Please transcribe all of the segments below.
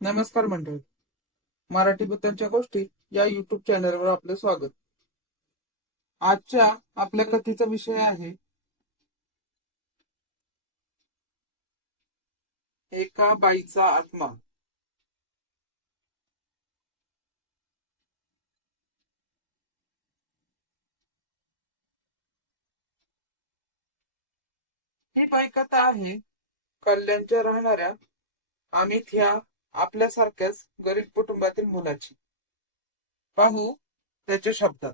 नमस्कार मंडळी. मराठी भूतांच्या गोष्टी या युट्यूब चॅनलवर आपले स्वागत. आजच्या आपल्या कथेचा विषय आहे एका बाईचा आत्मा. ही बाई कथा आहे कल्याणच्या राहणाऱ्या अमित ह्या आपल्यासारख्याच गरीब कुटुंबातील मुलाची. पाहू त्याच्या शब्दात.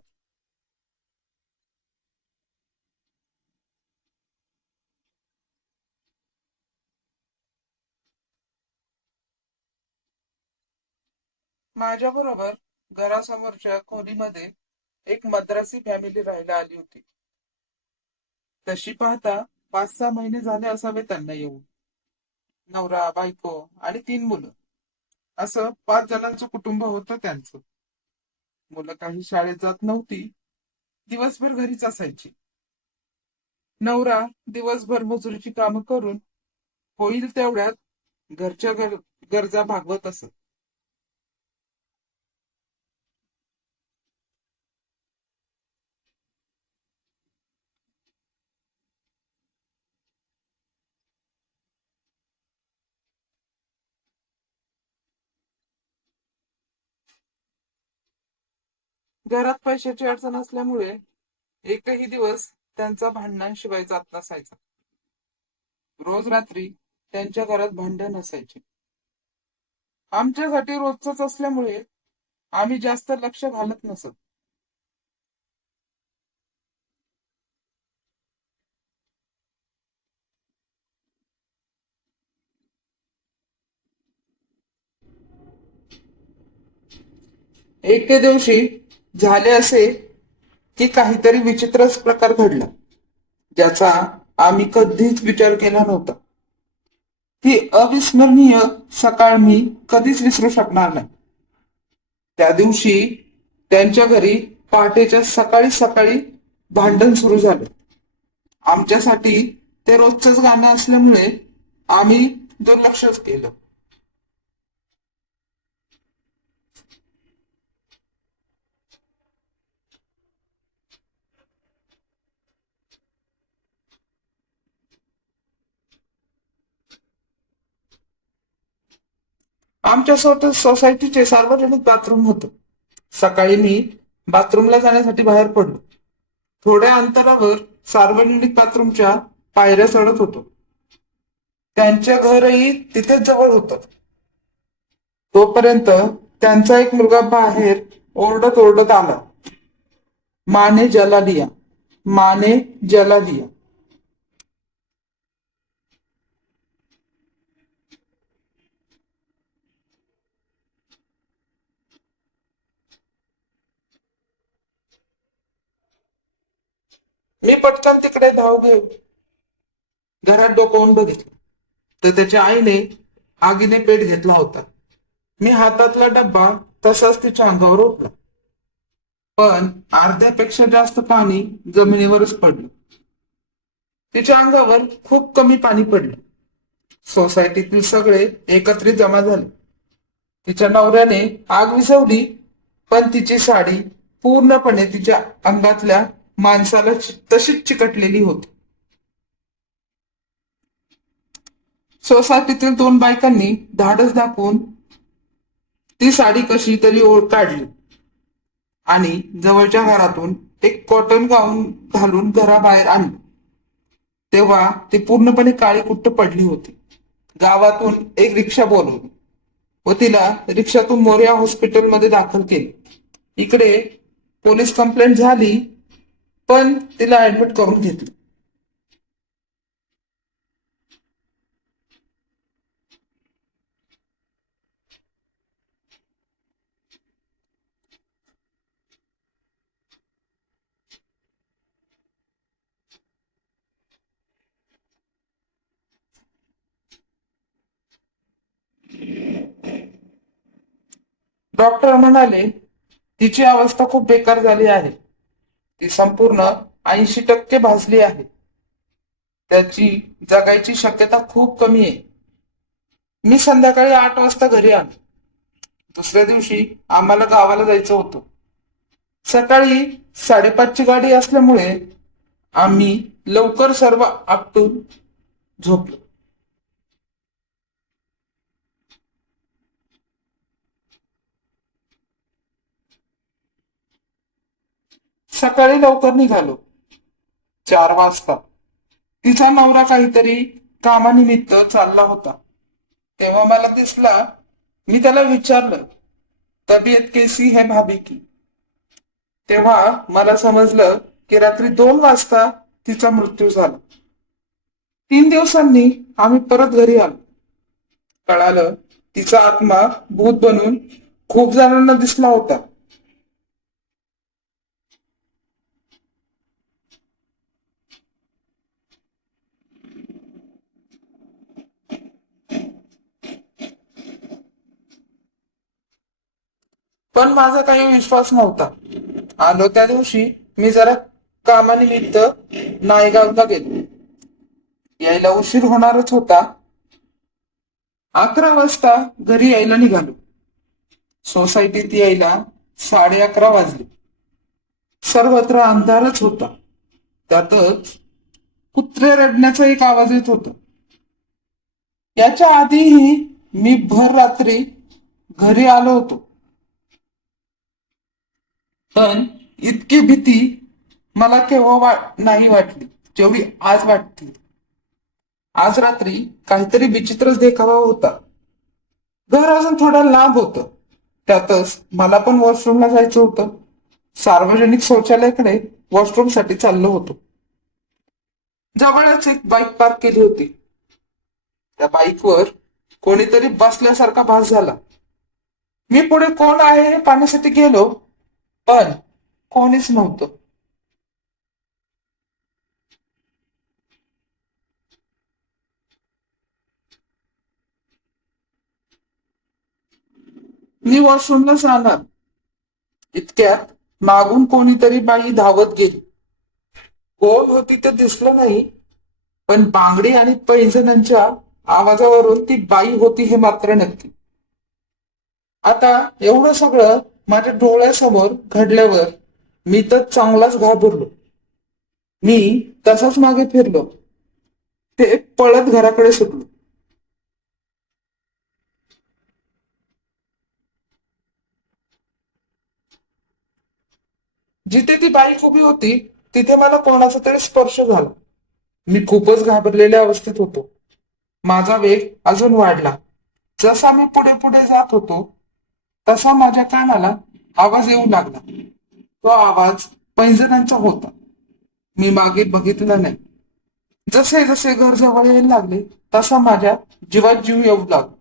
माझ्या बरोबर घरासमोरच्या खोलीमध्ये एक मद्रासी फॅमिली राहायला आली होती. तशी पाहता 5-6 महिने झाले असावे त्यांना येऊन. नवरा, बायको आणि 3 मुलं, असं 5 जणांचं कुटुंब होतं त्यांचं. मुलं काही शाळेत जात नव्हती, दिवसभर घरीच असायची. नवरा दिवसभर मजुरीची कामं करून होईल तेवढ्यात घरच्या गरजा भागवत असत. घरात पैशाची अडचण असल्यामुळे एकही दिवस त्यांचा भांडणांशिवाय जात नसायचा. रोज रात्री त्यांच्या घरात भांडण असायचे. आमच्यासाठी रोजच असल्यामुळे आम्ही जास्त लक्ष घालत नसत. एके दिवशी झाले असे की काहीतरी विचित्रच प्रकार घडला, ज्याचा आम्ही कधीच विचार केला नव्हता. ती अविस्मरणीय सकाळ मी कधीच विसरू शकणार नाही. त्या दिवशी त्यांच्या घरी पहाटेच्या सकाळी सकाळी भांडण सुरू झालं. आमच्यासाठी ते रोजचंच गाणं असल्यामुळे आम्ही दुर्लक्षच केलं. आमच्या सोसायटीचे सार्वजनिक बाथरूम होतं. सकाळी मी बाथरूमला जाण्यासाठी बाहेर पडलो. थोड्या अंतरावर सार्वजनिक बाथरूमच्या पायऱ्या चढत होतो. त्यांच्या घरही तिथेच जवळ होतं. तोपर्यंत त्यांचा एक मुलगा बाहेर ओरडत ओरडत आला, माने जला दिया, माने जला दिया. मी पटकन तिकडे धाव घेऊन घरात डोकावून बघितलं, तर त्याच्या आईने आगीने पेट घेतला होता. मी हातातला डब्बा तसाच तिच्या अंगावर ओतला, पण अर्ध्यापेक्षा जास्त पाणी जमिनीवरच पडलं. तिच्या अंगावर खूप कमी पाणी पडलं. सोसायटीतील सगळे एकत्रित जमा झाले. तिच्या नवऱ्याने आग विझवली, पण तिची साडी पूर्णपणे तिच्या अंगातल्या माणसाला तशीच चिकटलेली होती. सोसायटीतील 2 बायकांनी धाडस दाखवून ती साडी कशी तरी ओळ काढली आणि जवळच्या घरातून एक कॉटन गाऊन घालून घराबाहेर आणली. तेव्हा ती पूर्णपणे काळी कुट्ट पडली होती. गावातून एक रिक्षा बोलवली व तिला रिक्षातून मोर्या हॉस्पिटलमध्ये दाखल केले. इकडे पोलीस कंप्लेंट झाली, पण तिला ऍडमिट करून घेतलं. डॉक्टर म्हणाले, तिची अवस्था खूप बेकार झाली आहे. ती संपूर्ण 80% भाजली आहे. त्याची जगायची शक्यता खूप कमी आहे. मी संध्याकाळी 8 वाजता घरी आलो. दुसऱ्या दिवशी आम्हाला गावाला जायचं होतं. सकाळी 5:30ची गाडी असल्यामुळे आम्ही लवकर सर्व आपटून झोपलो. सकाळी लवकर निघालो. 4 वाजता. तिचा नवरा काहीतरी कामानिमित्त चालला होता. तेव्हा मला दिसला. मी त्याला विचारलं, तबीयत कैसी है भाभी की. तेव्हा मला समजलं की रात्री 2 वाजता तिचा मृत्यू झाला. 3 दिवसांनी आम्ही परत घरी आलो. कळालं, तिचा आत्मा भूत बनून खूप जणांना दिसला होता. पण माझा काही विश्वास नव्हता. आलो त्या दिवशी मी जरा कामानिमित्त नायगावला गेलो. यायला उशीर होणारच होता. 11 वाजता घरी यायला निघालो. सोसायटीत यायला 11:30 वाजले. सर्वत्र अंधारच होता. त्यातच कुत्रे रडण्याचा एक आवाज येत होता. याच्या आधीही मी भर रात्री घरी आलो होतो. पण इतकी भीती मला केव्हा नाही वाटली जेवढी आज वाटते. आज रात्री काहीतरी विचित्रच देखावा होता. घर अजून थोडं लांब होतं. त्यातच मला पण वॉशरूमला जायचं होतं. सार्वजनिक शौचालयाकडे वॉशरूमसाठी चाललो होतो. जवळच एक बाईक पार्क केली होती. त्या बाईकवर कोणीतरी बसल्यासारखा भास झाला. मी पुढे कोण आहे हे पाहण्यासाठी गेलो, पण कोणीच नव्हतं. मी वॉशरूमला जाणार इतक्यात मागून कोणीतरी बाई धावत गेली. कोण होती ते दिसलं नाही, पण बांगडी आणि पैंजणांच्या आवाजावरून ती बाई होती हे मात्र नक्की. आता एवढं सगळं माझ्या डोळ्यासमोर घडल्यावर मी तर चांगलाच घाबरलो. मी तसाच मागे फिरलो. ते पळत घराकडे सुटलो. जिथे ती बाईक उभी होती तिथे मला कोणाचा तरी स्पर्श झाला. मी खूपच घाबरलेल्या अवस्थेत होतो. माझा वेग अजून वाढला. जसा मी पुढे पुढे जात होतो तसा माझ्या कानाला आवाज येऊ लागला. तो आवाज पैंजणांचा होता. मी मागे बघितलं नाही. जसे जसे घर जवळ यायला लागले तसा माझ्या जीवात जीव येऊ लागला.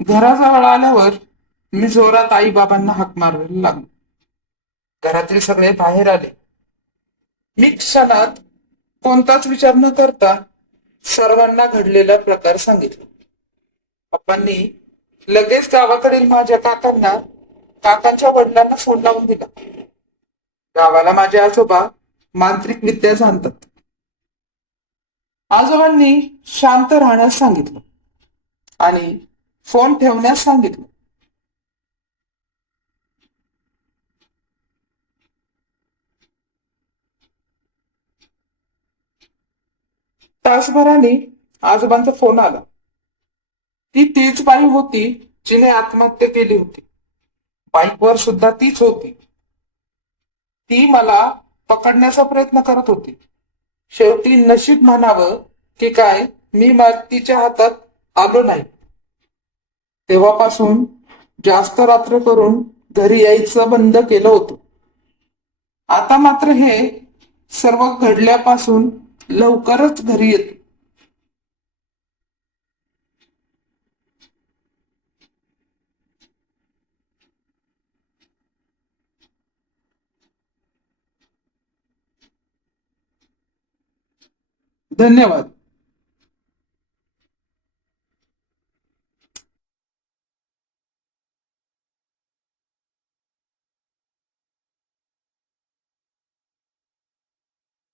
घराजवळ आल्यावर मी जोरात आई बाबांना हाक मारायला लागलो. घरातील सगळे बाहेर आले. मी क्षणात कोणताच विचार न करता सर्वांना घडलेला प्रकार सांगितला. पप्पांनी लगेच गावाकडील माझ्या काकांच्या वडिलांना फोन लावून दिला. गावाला माझे आजोबा मांत्रिक विद्या जाणतात. आजोबांनी शांत राहण्यास सांगितलं आणि फोन ठेवण्यास सांगितलं. तासभराने आजोबांचा फोन आला. ती तीच बाई होती जिने आत्महत्या केली होती. बाईकवर सुद्धा तीच होती. ती मला पकडण्याचा प्रयत्न करत होती. शेवटी नशीब म्हणावं की काय मी तिच्या हातात आलो नाही. तेव्हापासून जास्त रात्र करून घरी यायचं बंद केलं होतं. आता मात्र हे सर्व घडल्यापासून लवकरच घरी येतो. धन्यवाद.